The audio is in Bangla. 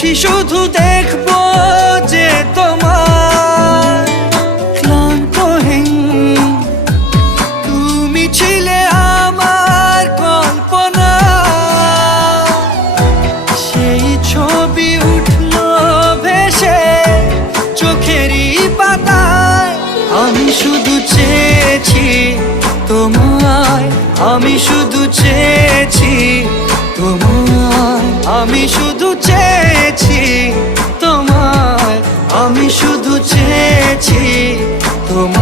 শুধু দেখবো যে তোমার ক্লান্তহীন তুমি ছিলে আমার কল্পনা। সেই ছবি উঠলো ভেসে চোখেরই পাতায়। আমি শুধু চেয়েছি তোমায়, আমি শুধু চেয়েছি তোমায়, আমি শুধু চেয়েছি তোমায়, আমি শুধু চেয়েছি তোমায়।